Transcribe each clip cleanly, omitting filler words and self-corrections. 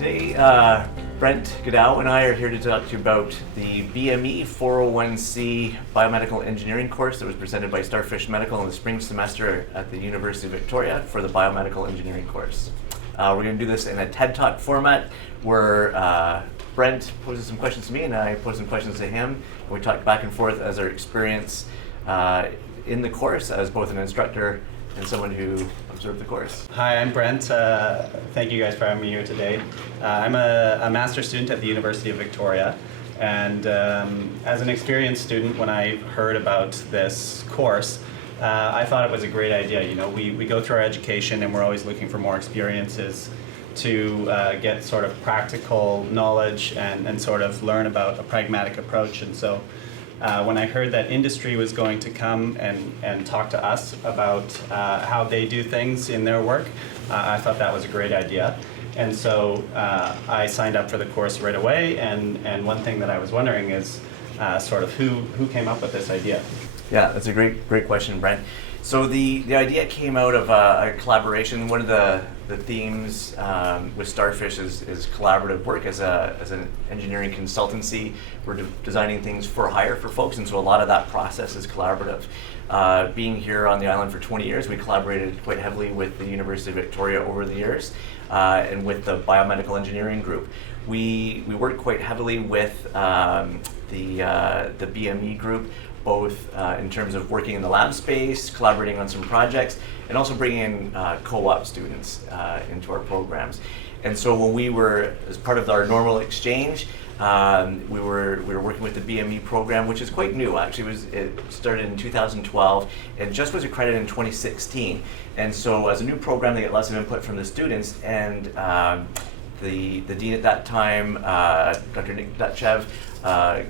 Today, Brent Godau and I are here to talk to you about the BME 401C Biomedical Engineering course that was presented by StarFish Medical in the spring semester at the University of Victoria for the Biomedical Engineering course. We're going to do this in a TED Talk format where Brent poses some questions to me and I pose some questions to him. And we talk back and forth as our experience in the course as both an instructor and someone who observed the course. Hi, I'm Brent. Thank you guys for having me here today. I'm a master's student at the University of Victoria, and as an experienced student, when I heard about this course, I thought it was a great idea. You know, we go through our education and we're always looking for more experiences to get sort of practical knowledge and sort of learn about a pragmatic approach. And so when I heard that industry was going to come and talk to us about how they do things in their work, I thought that was a great idea. And so I signed up for the course right away, and one thing that I was wondering is sort of who came up with this idea? Yeah, that's a great question, Brent. So the idea came out of a collaboration. One of the themes with StarFish is collaborative work as an engineering consultancy. We're designing things for hire for folks, and so a lot of that process is collaborative. Being here on the island for 20 years, we collaborated quite heavily with the University of Victoria over the years, and with the Biomedical Engineering group. We worked quite heavily with the BME group, both in terms of working in the lab space, collaborating on some projects, and also bringing in co-op students into our programs. And so when we were, as part of our normal exchange, we were working with the BME program, which is quite new actually. It started in 2012 and just was accredited in 2016. And so as a new program, they get lots of input from the students, and the dean at that time, Dr. Nick got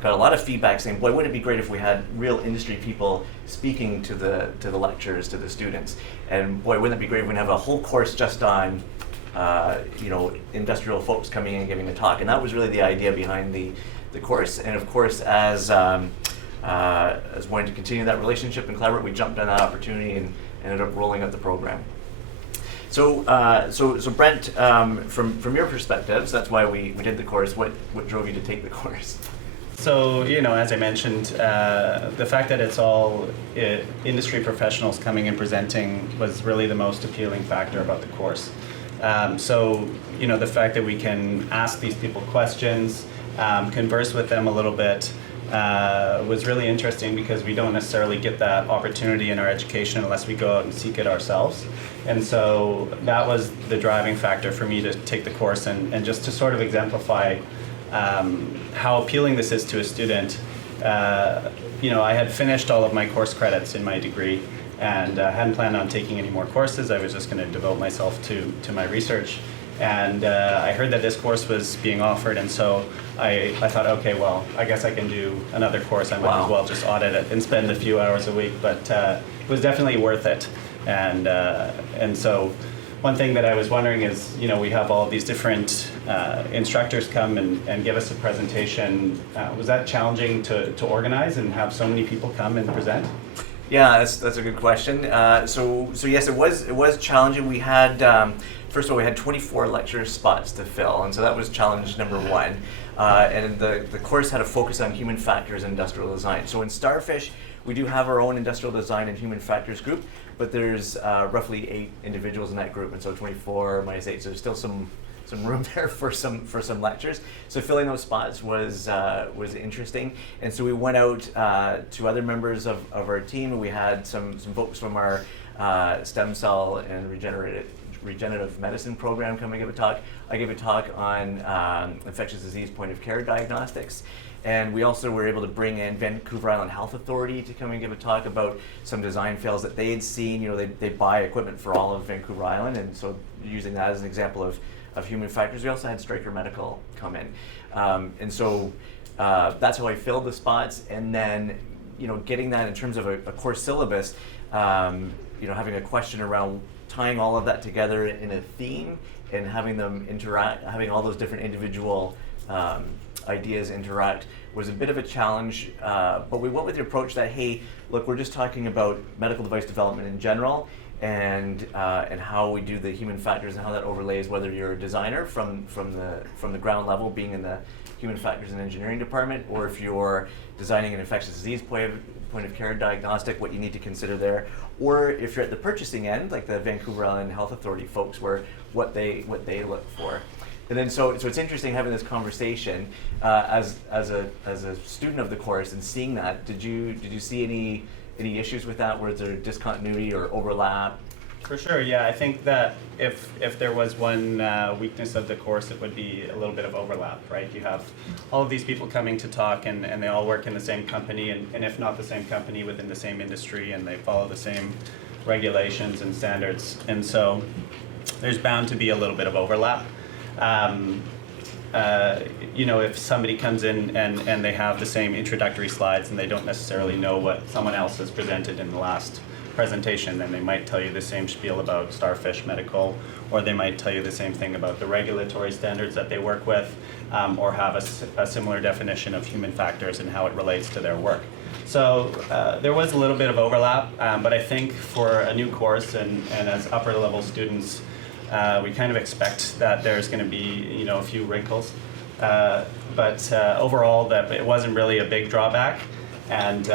a lot of feedback saying, boy, wouldn't it be great if we had real industry people speaking to the lecturers, to the students. And boy, wouldn't it be great if we have a whole course just on industrial folks coming in and giving a talk. And that was really the idea behind the course. And of course, as wanting to continue that relationship and collaborate, we jumped on that opportunity and ended up rolling out the program. So Brent, from your perspective, so that's why we did the course. What drove you to take the course? So, as I mentioned, the fact that it's all industry professionals coming and presenting was really the most appealing factor about the course. The fact that we can ask these people questions, converse with them a little bit, was really interesting because we don't necessarily get that opportunity in our education unless we go out and seek it ourselves. And so that was the driving factor for me to take the course and just to sort of exemplify how appealing this is to a student. I had finished all of my course credits in my degree and hadn't planned on taking any more courses. I was just going to devote myself to my research. And I heard that this course was being offered, and so I thought, okay, well, I guess I can do another course. I might as well just audit it and spend a few hours a week, but it was definitely worth it. And so one thing that I was wondering is, we have all these different instructors come and give us a presentation. Was that challenging to organize and have so many people come and present? Yeah, that's a good question. So yes, it was challenging. We had first of all, we had 24 lecture spots to fill, and so that was challenge number one. And the course had a focus on human factors and industrial design. So in StarFish, we do have our own industrial design and human factors group, but there's roughly 8 individuals in that group, and so 24 minus 8, so there's still some room there for some lectures. So filling those spots was interesting, and so we went out to other members of our team, and we had some folks from our stem cell and regenerative medicine program come and give a talk. I gave a talk on infectious disease point of care diagnostics. And we also were able to bring in Vancouver Island Health Authority to come and give a talk about some design fails that they had seen. They buy equipment for all of Vancouver Island, and so using that as an example of human factors. We also had Stryker Medical come in. And so that's how I filled the spots. And then, getting that in terms of a course syllabus, having a question around tying all of that together in a theme and having them interact, having all those different individual ideas interact was a bit of a challenge, but we went with the approach that, hey, look, we're just talking about medical device development in general, and how we do the human factors and how that overlays whether you're a designer from the ground level, being in the human factors and engineering department, or if you're designing an infectious disease point of care diagnostic, what you need to consider there, or if you're at the purchasing end, like the Vancouver Island Health Authority folks, where what they look for. And then so it's interesting having this conversation as a student of the course and seeing that. Did you see any issues with that? Was there discontinuity or overlap? For sure, yeah. I think that if there was one weakness of the course, it would be a little bit of overlap, right? You have all of these people coming to talk, and they all work in the same company, and if not the same company, within the same industry, and they follow the same regulations and standards. And so there's bound to be a little bit of overlap. If somebody comes in and they have the same introductory slides and they don't necessarily know what someone else has presented in the last presentation, then they might tell you the same spiel about StarFish Medical, or they might tell you the same thing about the regulatory standards that they work with, or have a similar definition of human factors and how it relates to their work. So there was a little bit of overlap, but I think for a new course and as upper level students, we kind of expect that there's going to be a few wrinkles, but overall that it wasn't really a big drawback, and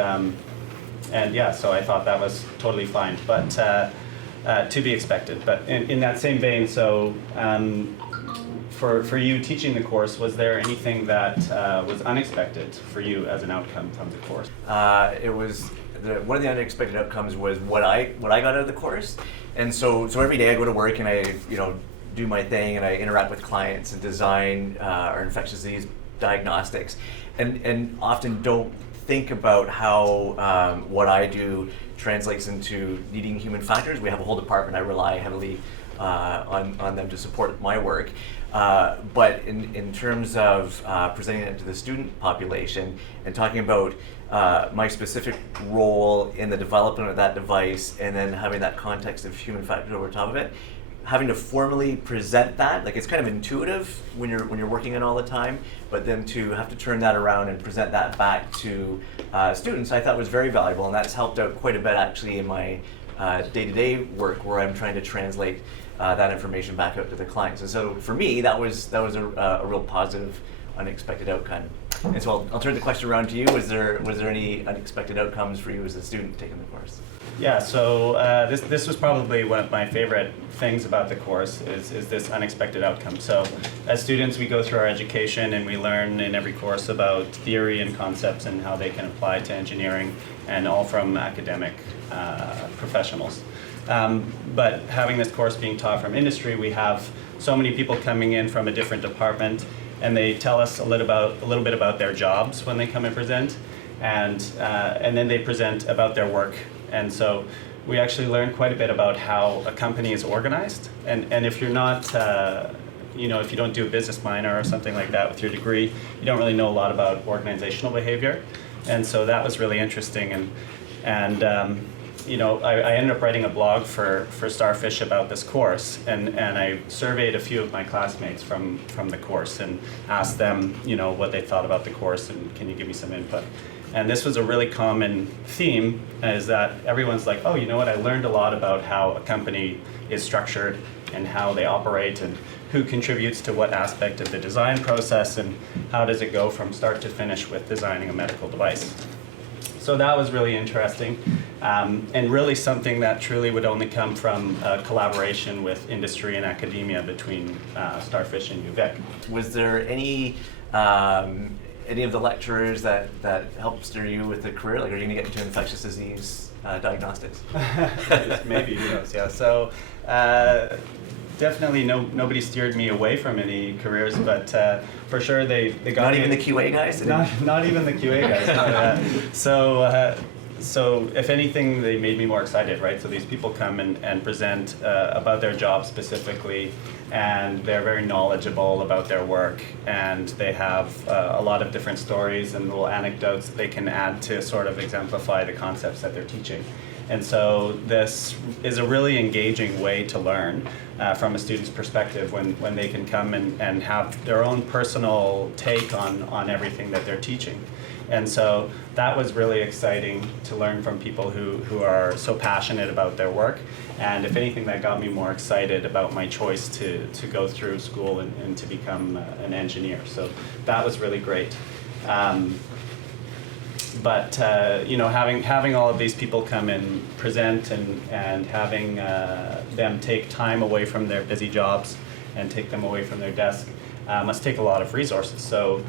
yeah, so I thought that was totally fine, but to be expected. But in that same vein, so for you teaching the course, was there anything that was unexpected for you as an outcome from the course? It was one of the unexpected outcomes was what I got out of the course, and so every day I go to work and I do my thing and I interact with clients and design our infectious disease diagnostics, and often don't think about how what I do translates into needing human factors. We have a whole department. I rely heavily on them to support my work. But in terms of presenting it to the student population and talking about my specific role in the development of that device, and then having that context of human factors over top of it, having to formally present that, like it's kind of intuitive when you're working it all the time, but then to have to turn that around and present that back to students, I thought was very valuable, and that's helped out quite a bit actually in my day-to-day work, where I'm trying to translate that information back out to the clients. And so for me, that was a real positive, unexpected outcome. And so I'll turn the question around to you. Was there any unexpected outcomes for you as a student taking the course? Yeah, so this was probably one of my favorite things about the course is this unexpected outcome. So as students, we go through our education and we learn in every course about theory and concepts and how they can apply to engineering, and all from academic professionals. But having this course being taught from industry, we have so many people coming in from a different department, and they tell us a little bit about their jobs when they come and present, and then they present about their work. And so we actually learn quite a bit about how a company is organized. And if you're not, if you don't do a business minor or something like that with your degree, you don't really know a lot about organizational behavior. And so that was really interesting. And I ended up writing a blog for StarFish about this course, and I surveyed a few of my classmates from the course and asked them, what they thought about the course, and can you give me some input? And this was a really common theme, is that everyone's like, oh, you know what, I learned a lot about how a company is structured and how they operate and who contributes to what aspect of the design process and how does it go from start to finish with designing a medical device. So that was really interesting, and really something that truly would only come from collaboration with industry and academia between StarFish and UVic. Was there any of the lecturers that helped steer you with the career? Like, are you going to get into infectious disease diagnostics? Maybe, who knows, yeah. So definitely nobody steered me away from any careers, but for sure they got Not me. even the QA guys? Not even the QA guys. So if anything, they made me more excited, right? So these people come and present about their job specifically, and they're very knowledgeable about their work, and they have a lot of different stories and little anecdotes that they can add to sort of exemplify the concepts that they're teaching. And so this is a really engaging way to learn from a student's perspective when they can come and have their own personal take on everything that they're teaching. And so that was really exciting to learn from people who are so passionate about their work. And if anything, that got me more excited about my choice to go through school and to become an engineer. So that was really great. But having all of these people come and present and having them take time away from their busy jobs and take them away from their desk must take a lot of resources. So,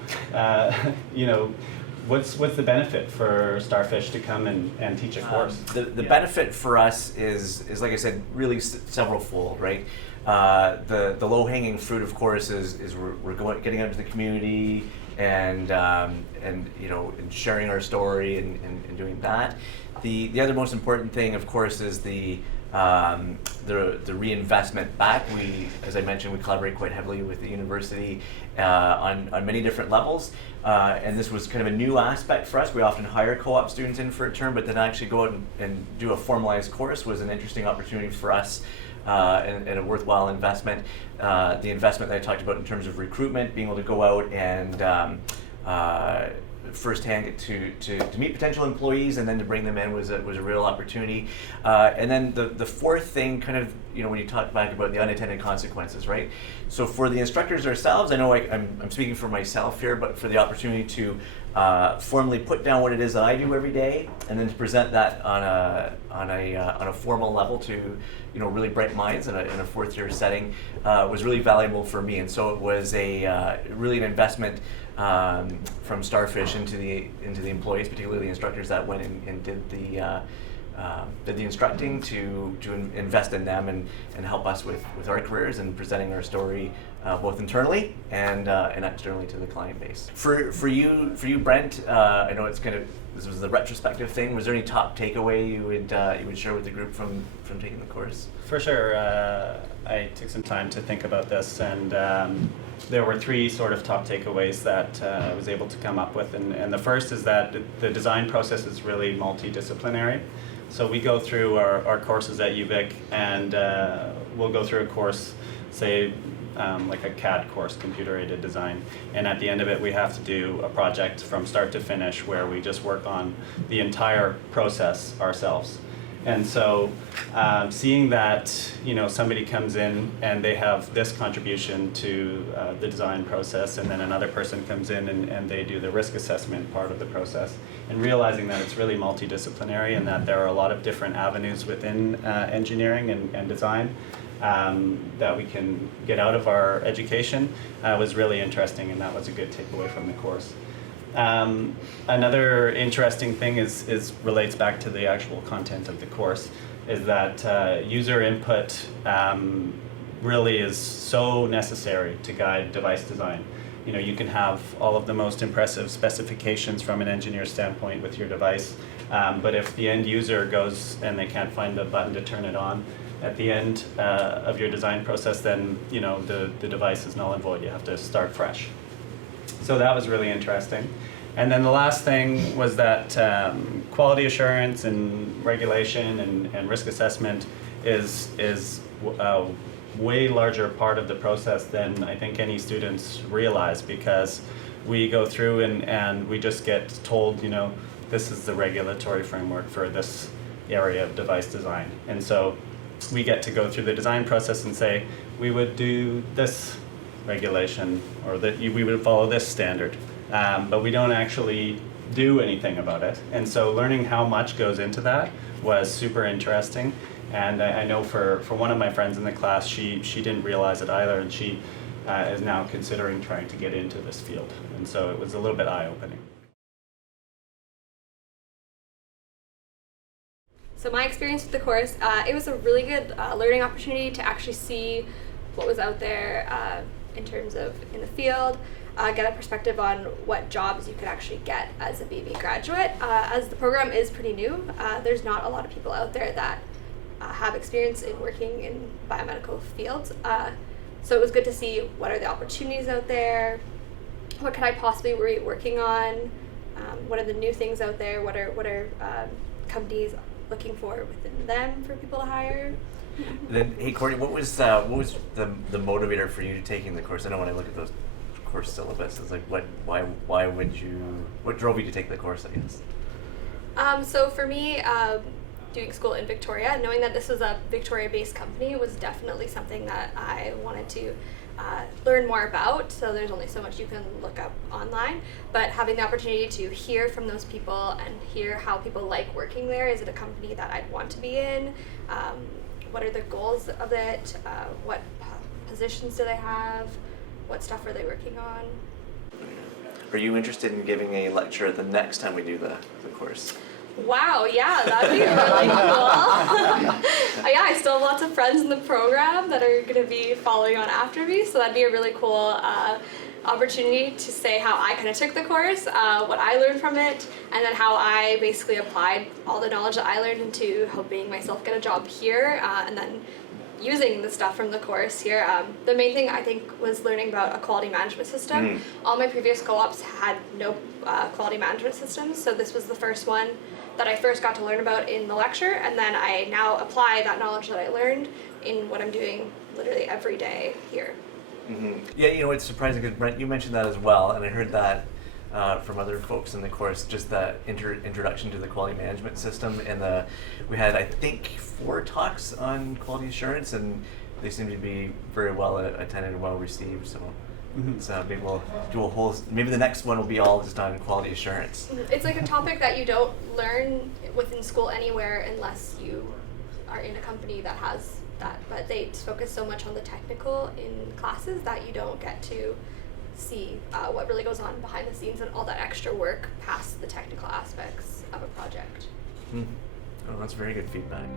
what's the benefit for StarFish to come and teach a course? The benefit for us is like I said, really several-fold, right? The low-hanging fruit, of course, is we're getting out to the community and sharing our story and doing that. The other most important thing, of course, is the reinvestment back. As I mentioned, we collaborate quite heavily with the university on many different levels. And this was kind of a new aspect for us. We often hire co-op students in for a term, but then actually go out and do a formalized course was an interesting opportunity for us. And a worthwhile investment. The investment that I talked about in terms of recruitment, being able to go out and firsthand get to meet potential employees and then to bring them in was a real opportunity. And then the fourth thing, kind of, when you talk back about the unintended consequences, right? So for the instructors ourselves, I know I'm speaking for myself here, but for the opportunity to formally put down what it is that I do every day, and then to present that on a formal level to really bright minds in a fourth year setting was really valuable for me. And so it was really an investment from StarFish into the employees, particularly the instructors that went and did the instructing to invest in them and help us with our careers and presenting our story both internally and externally to the client base. For you, Brent, I know this was the retrospective thing. Was there any top takeaway you would share with the group from taking the course? For sure. I took some time to think about this, and there were three sort of top takeaways that I was able to come up with. And the first is that the design process is really multidisciplinary. So we go through our courses at UVic, and we'll go through a course, say, like a CAD course, computer-aided design. And at the end of it, we have to do a project from start to finish where we just work on the entire process ourselves. And so seeing that, somebody comes in and they have this contribution to the design process, and then another person comes in and they do the risk assessment part of the process, and realizing that it's really multidisciplinary and that there are a lot of different avenues within engineering and design that we can get out of our education was really interesting, and that was a good takeaway from the course. Another interesting thing relates back to the actual content of the course, is that user input really is so necessary to guide device design. You can have all of the most impressive specifications from an engineer's standpoint with your device, but if the end user goes and they can't find the button to turn it on at the end of your design process, then the device is null and void. You have to start fresh. So that was really interesting. And then the last thing was that quality assurance and regulation and risk assessment is a way larger part of the process than I think any students realize, because we go through and we just get told, this is the regulatory framework for this area of device design. And so we get to go through the design process and say, we would do this regulation, or that we would follow this standard, but we don't actually do anything about it. And so learning how much goes into that was super interesting. And I know for one of my friends in the class, she didn't realize it either, and she is now considering trying to get into this field. And so it was a little bit eye-opening. So my experience with the course, it was a really good learning opportunity to actually see what was out there in terms of in the field, get a perspective on what jobs you could actually get as a BB graduate. As the program is pretty new, there's not a lot of people out there that have experience in working in biomedical fields. So it was good to see what are the opportunities out there, what could I possibly be working on, what are the new things out there, what are companies looking for within them for people to hire. Then, hey Courtney, what was the motivator for you taking the course? I know when I look at those course syllabus? It's like why would you, what drove you to take the course, I guess? So for me, doing school in Victoria, knowing that this was a Victoria-based company was definitely something that I wanted to learn more about. So there's only so much you can look up online, but having the opportunity to hear from those people and hear how people like working there. Is it a company that I'd want to be in? What are the goals of it? What positions do they have? What stuff are they working on? Are you interested in giving a lecture the next time we do the course? Wow, yeah, that'd be really cool. Yeah, I still have lots of friends in the program that are going to be following on after me, so that'd be a really cool opportunity to say how I kind of took the course, what I learned from it, and then how I basically applied all the knowledge that I learned into helping myself get a job here, and then using the stuff from the course here. The main thing I think was learning about a quality management system. All my previous co-ops had no quality management systems, so this was the first one that I first got to learn about in the lecture, and then I now apply that knowledge that I learned in what I'm doing literally every day here. Yeah, it's surprising because Brent, you mentioned that as well, and I heard that from other folks in the course, just that introduction to the quality management system, and we had, I think, 4 talks on quality assurance, and they seem to be very well attended and well received. So maybe we'll do maybe the next one will be all just on quality assurance. It's like a topic that you don't learn within school anywhere unless you are in a company that has that, but they focus so much on the technical in classes that you don't get to see what really goes on behind the scenes and all that extra work past the technical aspects of a project. Oh, that's very good feedback.